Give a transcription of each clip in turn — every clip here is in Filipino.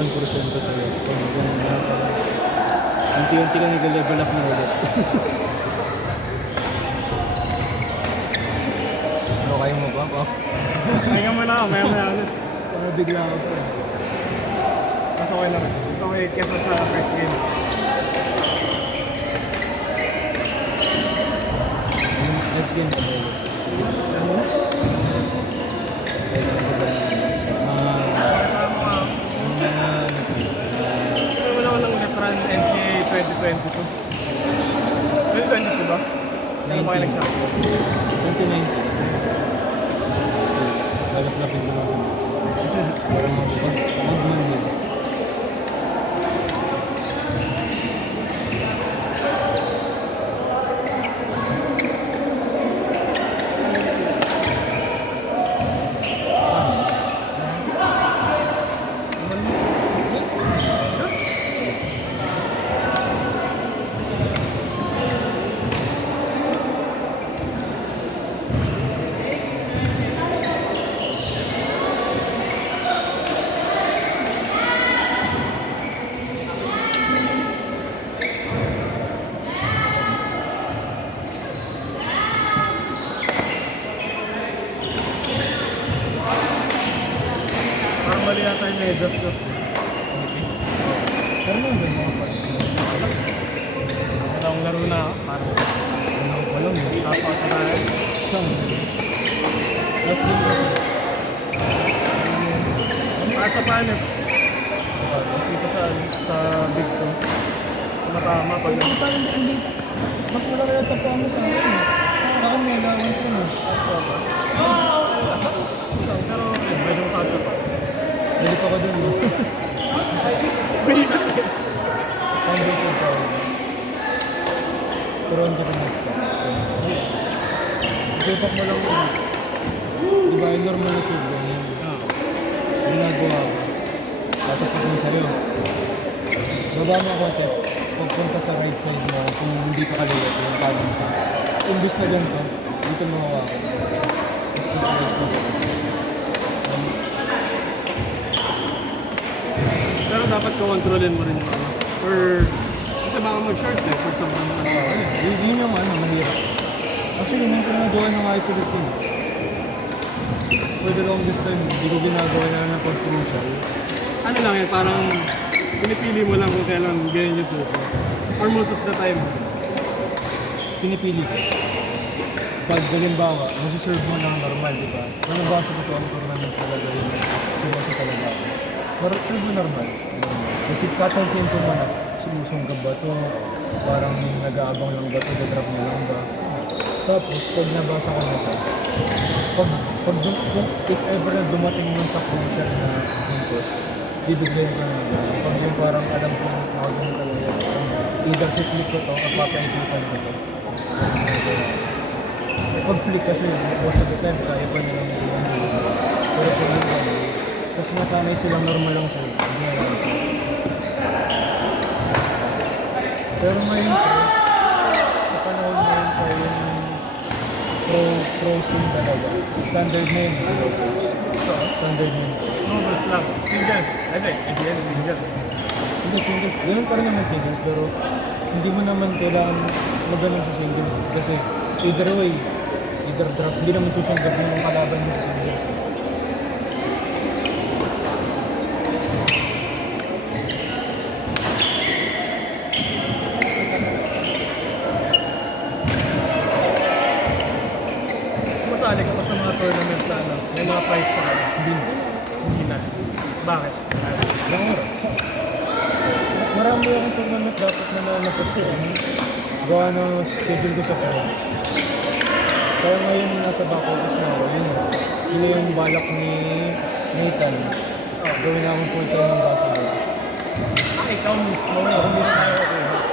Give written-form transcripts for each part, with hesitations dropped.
1% sa'yo. Kung ganun na pala. Unti-unti ka nag-level up na ulit. Ano, kaya mo ba? Oh. Kaya mo na ako, maya ulit. Bigla ako pa. Mas okay lang. Mas okay kesa sa first game. Next game na ba yun? Wala ko ng Letran NCAA 2022. 2022 ba? Kailan ba kayo nagsabi? 2019. Lalap-lapin ko lang sa parang mag-manhid. Parang mali yata yung medyas ko. Pero naman ba yung mga Dalawang laro na ako. Parang walang yun? top out na tayo. Saan? Last game ba? At sa panel, dito sa big ko. Matama pag Hindi. Mas malaki yung tapuan mo sa akin. Sa akin may allowance yun. pero medyo masakit sa pa. Dali pa ko dun. Sunday sa ito. Turuan ka pa next time. Ipapak mo lang yun. Diba yung normal na save yun. Ginagawa ko. Tatapit mo sa'yo. Baba mo konti. Pagpunta sa right side mo kung hindi ka kaliyot yung kanan ka. Imbis na ganito, dito mo hawakan. Tapos pagkakas na ganito. Pero dapat ko-controlin mo rin yung ano. Or, kasi baka mag-short eh. For sobrang ano. Yun yung ano, mahirap. Actually, hindi ko nagawa ng isolate yun. For the longest time, hindi ko ginagawa na ng pag-crucial. Ano lang yan, parang pinipili mo lang kung kailan ganyan yung suko. Or most of the time. Pinipili ko. Pag halimbawa, masiserve mo ng normal, di ba? Kung nabasa ko ito, ang tournament talaga yun. Seryoso talaga ako. Pero serve mo normal. Kasi katansin ko mo na, sumusunggab ba ito? Parang nag-aabang lang ba ito? Gadrap na lang ba? Tapos, pag nabasa ko na ito, kung if ever na dumating mo sa crucial na input, bibigyan ko na pag yung parang alam kong nakagano talaga either si flip ko to o papaikutan ko to. Pag flick kasi most of the time kaya pa nilang gawin dito. Pero pag yung gano'n, kasi nasanay silang normal lang sa'yo, hindi na lang sa'yo. Pero ngayon po, sa panahon ngayon sa yung pro scene talaga, standard na yun. Standard na yun. No, basta lang. Singles. I think, in the end, singles. Hindi, singles. Ganun pa rin naman singles, pero hindi mo naman kailangan maganon sa singles. Kasi either way, either drop, hindi naman susunggab yung kalaban mo sa singles. Masali ka pa sa mga tournament na ano, may mga prize pa kaya. Hindi. Hindi na. Bakit? Ilang oras? Marami akong tournament dapat na napastuhan. Gawa ng schedule ko sa phone. Kaya ngayon nasa back office na ako, yun yung balak ni Nathan. Gawin na akong full-time ng basketball. Ikaw mismo. Ako mismo.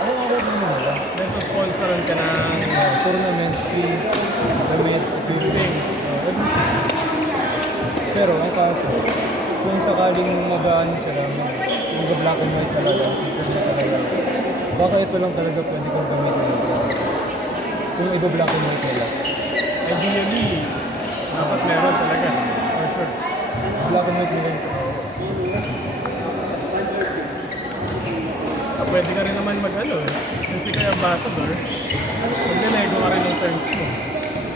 Ako nga rin nila. Nasa-sponsoran ka ng Tournaments, fee, damit, equipment, everything. Pero ang kaso, kung sakaling mag-aano sila, mag-black and white talaga, people na talaga, baka ito lang talaga pwede kong gamitin nito. Kung iba-black and white nila. ideally, dapat meron talaga. For sure. Black and white nila. Pwede ka rin naman mag-ano eh. Kasi kaya ambassador, mag-nego ka rin yung terms mo.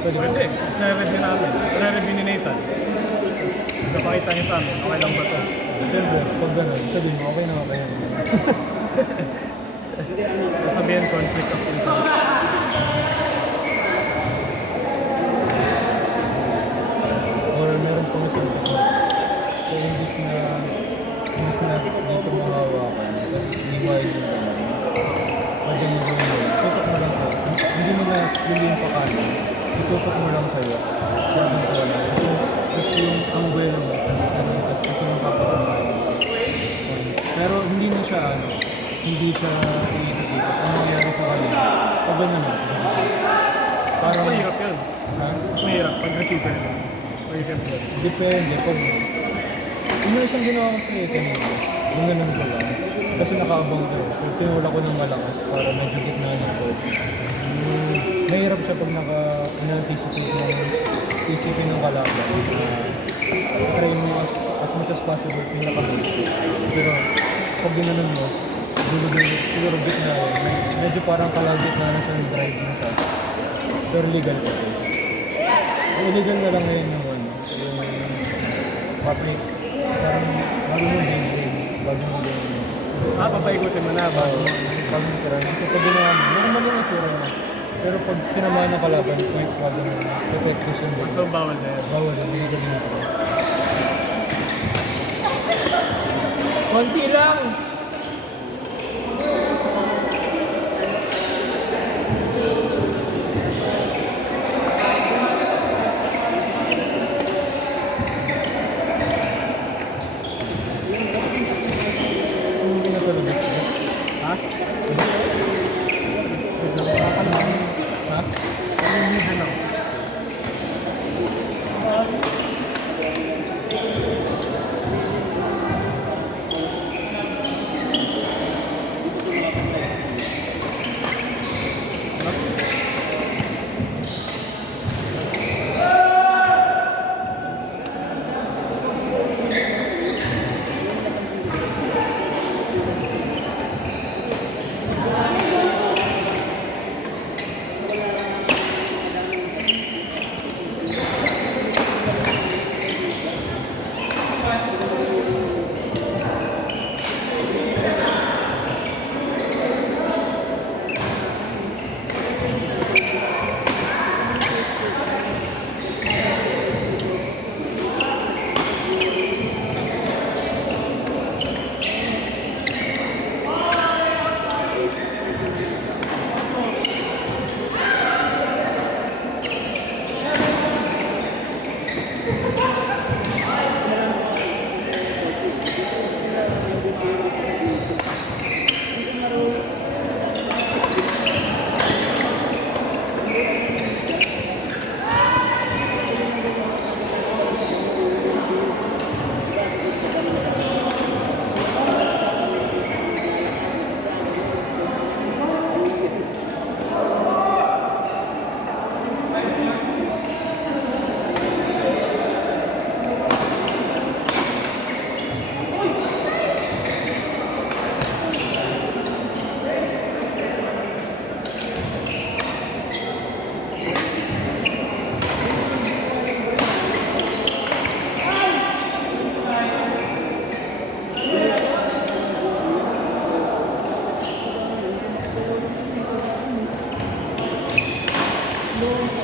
Pwede. Isa-review namin. Re-review ni Nathan. Tapos, napakita niya sa amin, okay lang ba to? Siyempre, pag gano'n, sabihin mo, okay na okay na. Sasabihin conflict of interest. Or meron pang isang ko. So, imbis na dito mo hawakan, tapos liwain yung gano'n. Pag ganyan gawin mo, tutok mo lang sa'yo. Hindi mo na huli yung pakanan. Itutok mo lang sa'yo. Sabi ko lang. Tapos yung ang buwelo mo, tapos ito yung papatumahan. Pero hindi na siya hindi siya iikot. Ang nangyari sa kanila, pag gano'n na. Mas Parang, mahirap yun. ha? Mas mahirap pag receiver ka. Mahirap yun. Depende. Pag, yung isang ginawa ko sa kanina, yung ganun ko lang. Kasi nakaabang ko. So, tinula ko ng malakas para medyo gitna ng court. Mahirap siya pag naka-anticipate ng isipin ng kalaban. Try mo as much as possible pinaka-basic. Pero pag ginanon mo, dulo-dulo, siguro gitna yun. Medyo parang kalagit na siya ng drive na siya. Pero legal kasi. Illegal na lang ngayon yung papi. Parang marunong din. Bagong din. Papaikutin mo na ba? Pag tira. Kasi pag ginawa mo, normal yung itsura mo. Pero pag tinamaan ng kalaban, point pa doon na epekto siya. So, bawal na yan. Bawal yun, hindi ka din ito. Konti lang! Hindi na sa lubit. Ha? Ha? Hindi na lang. Slow.